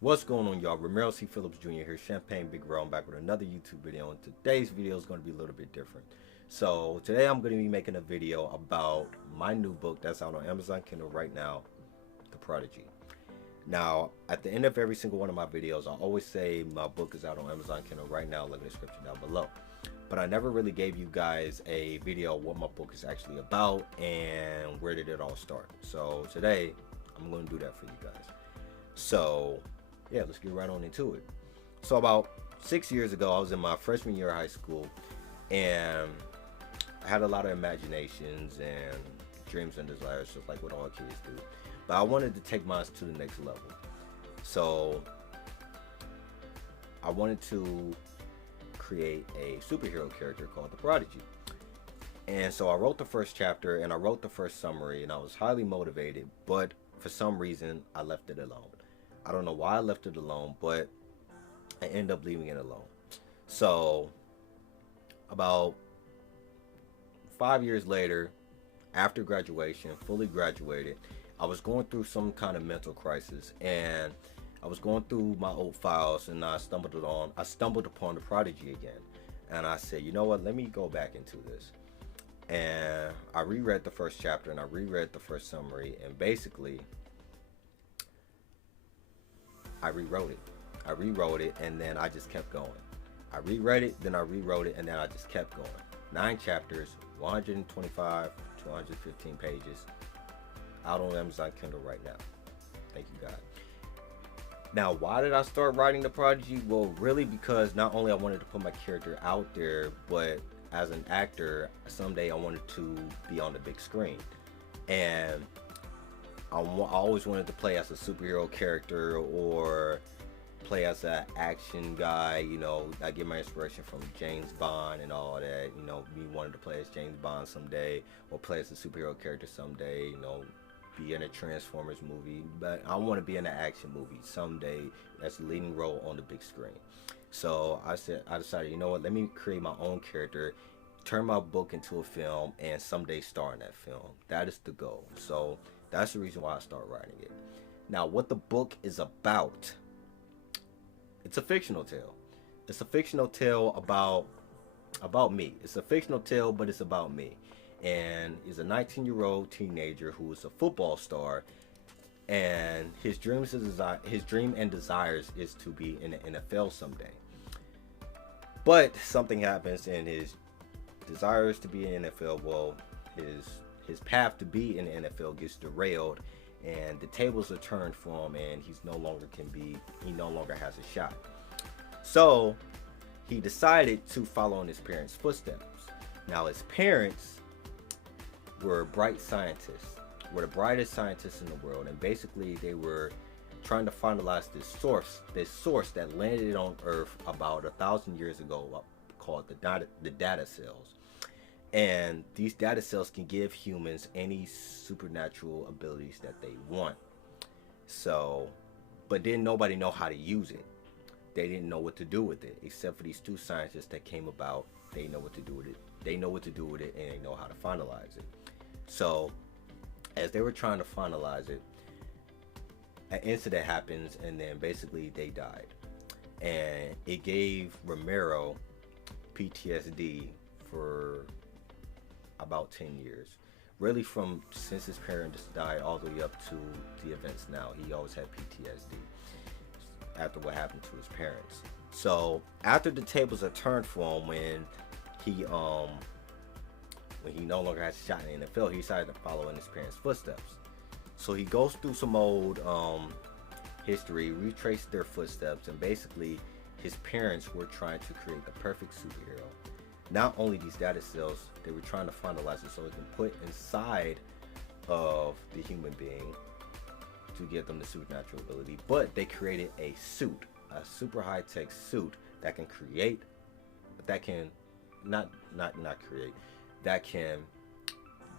What's going on, y'all? Romero C. Phillips Jr. here, Champagne Big Ro. I'm back with another YouTube video, and today's video is going to be a little bit different. So today I'm going to be making a video about my new book that's out on Amazon Kindle right now, The Prodigy. Now, at the end of every single one of my videos, I always say my book is out on Amazon Kindle right now. Look at the description down below. But I never really gave you guys a video of what my book is actually about and where did it all start. So today I'm going to do that for you guys. So yeah, let's get right on into it. So about 6 years ago, I was in my freshman year of high school, and I had a lot of imaginations and dreams and desires, just like what all kids do. But I wanted to take mine to the next level. So I wanted to create a superhero character called the Prodigy. And so I wrote the first chapter and I wrote the first summary, and I was highly motivated, but for some reason I left it alone. I don't know why I left it alone, but I ended up leaving it alone. So about 5 years later, after graduation, fully graduated, I was going through some kind of mental crisis, and I was going through my old files, and I stumbled upon the Prodigy again. And I said, you know what, let me go back into this. And I reread the first chapter and I reread the first summary, and basically I rewrote it. I rewrote it, and then I just kept going. I reread it, then I rewrote it, and then I just kept going. 9 chapters, 125 to 115 pages, out on Amazon Kindle right now. Thank you, God. Now, why did I start writing the Prodigy? Well, really because not only I wanted to put my character out there, but as an actor, someday I wanted to be on the big screen. And I always wanted to play as a superhero character or play as an action guy. You know, I get my inspiration from James Bond and all that. You know, me wanting to play as James Bond someday, or play as a superhero character someday. You know, be in a Transformers movie. But I want to be in an action movie someday as a leading role on the big screen. So I decided, you know what, let me create my own character, turn my book into a film, and someday star in that film. That is the goal. So that's the reason why I started writing it. Now, what the book is about, it's a fictional tale. It's a fictional tale about me. It's a fictional tale, but it's about me. And he's a 19-year-old teenager who is a football star, and his dream and desires is to be in the NFL someday. But something happens, and his desires to be in the NFL, well, his path to be in the NFL gets derailed, and the tables are turned for him, and he no longer has a shot. So he decided to follow in his parents' footsteps. Now, his parents were bright scientists, were the brightest scientists in the world, and basically they were trying to finalize this source that landed on Earth about 1,000 years ago, called the data cells. And these data cells can give humans any supernatural abilities that they want. So, but didn't nobody know how to use it. They didn't know what to do with it, except for these 2 scientists that came about. They know what to do with it. They know what to do with it, and they know how to finalize it. So, as they were trying to finalize it, an incident happens, and then basically they died. And it gave Romero PTSD for about 10 years. Really, from since his parents died all the way up to the events now, he always had PTSD after what happened to his parents. So after the tables are turned for him, when he no longer has a shot in the NFL, he decided to follow in his parents' footsteps. So he goes through some old history, retraces their footsteps, and basically his parents were trying to create the perfect superhero. Not only these data cells, they were trying to finalize it so it can put inside of the human being to give them the supernatural ability, but they created a suit, a super high-tech suit that can create, that can that can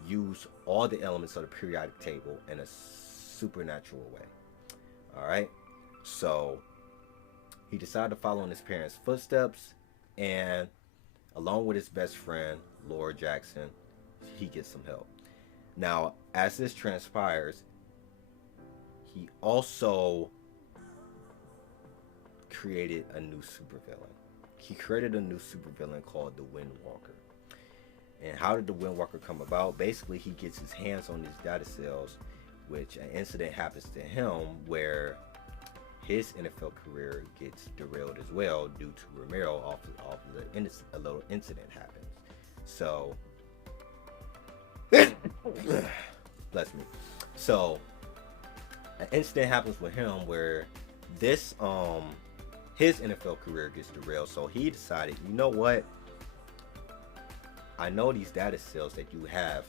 use all the elements of the periodic table in a supernatural way. All right, so he decided to follow in his parents' footsteps, and along with his best friend Laura Jackson, he gets some help. Now, as this transpires, he also created a new supervillain. He created a new supervillain called the Windwalker. And how did the Windwalker come about? Basically, he gets his hands on these data cells, which an incident happens to him where his NFL career gets derailed as well due to Romero off the a little incident happens. So, bless me. So, an incident happens with him where this his NFL career gets derailed. So he decided, you know what? I know these data cells that you have.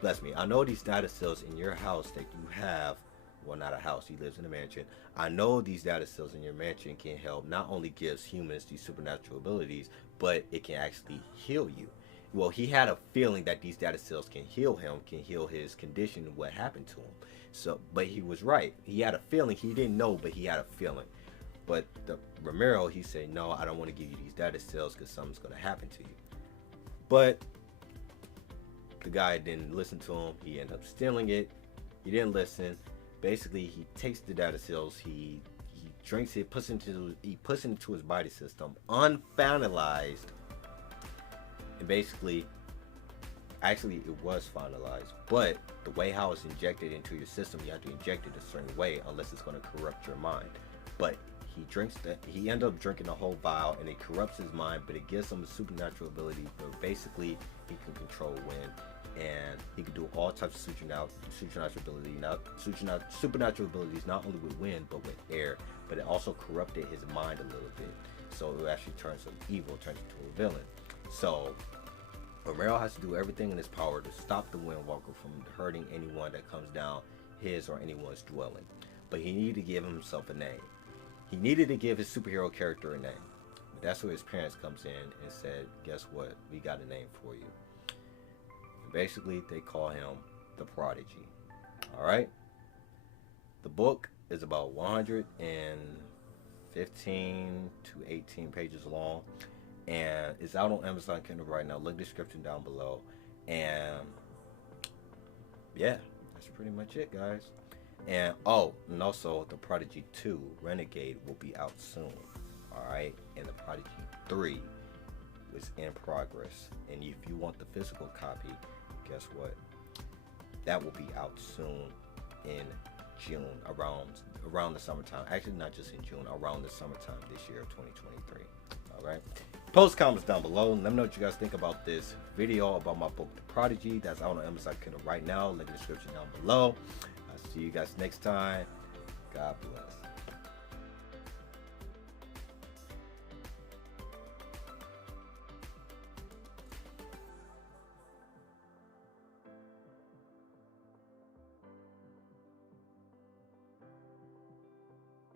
Bless me. I know these data cells in your house that you have. Well, not a house. He lives in a mansion. I know these data cells in your mansion can help. Not only gives humans these supernatural abilities, but it can actually heal you. Well, he had a feeling that these data cells can heal him, can heal his condition, what happened to him. So, but he was right. He had a feeling. He didn't know, but he had a feeling. But the Romero, he said, no, I don't want to give you these data cells because something's going to happen to you. But the guy didn't listen to him. He ended up stealing it. He didn't listen. Basically, he takes the data cells. He drinks it. He puts it into his body system, unfinalized. And basically, actually, it was finalized. But the way how it's injected into your system, you have to inject it a certain way, unless it's going to corrupt your mind. But he drinks that. He ended up drinking the whole vial, and it corrupts his mind. But it gives him a supernatural ability. But basically, he can control wind, and he can do all types of supernatural ability. Now, supernatural abilities not only with wind but with air. But it also corrupted his mind a little bit, so it actually turns him evil, turns into a villain. So Romero has to do everything in his power to stop the Windwalker from hurting anyone that comes down his or anyone's dwelling. But he needed to give himself a name. He needed to give his superhero character a name. But that's where his parents comes in and said, guess what? We got a name for you. And basically, they call him the Prodigy. Alright? The book is about 115 to 18 pages long. And it's out on Amazon Kindle right now. Link description down below. And yeah, that's pretty much it, guys. And also the Prodigy 2 Renegade will be out soon. Alright? And the Prodigy 3 is in progress. And if you want the physical copy, guess what? That will be out soon in June, around the summertime. Actually, not just in June, around the summertime this year of 2023. Alright? Post comments down below. Let me know what you guys think about this video about my book, The Prodigy. That's out on Amazon Kindle right now. Link in the description down below. I'll see you guys next time. God bless.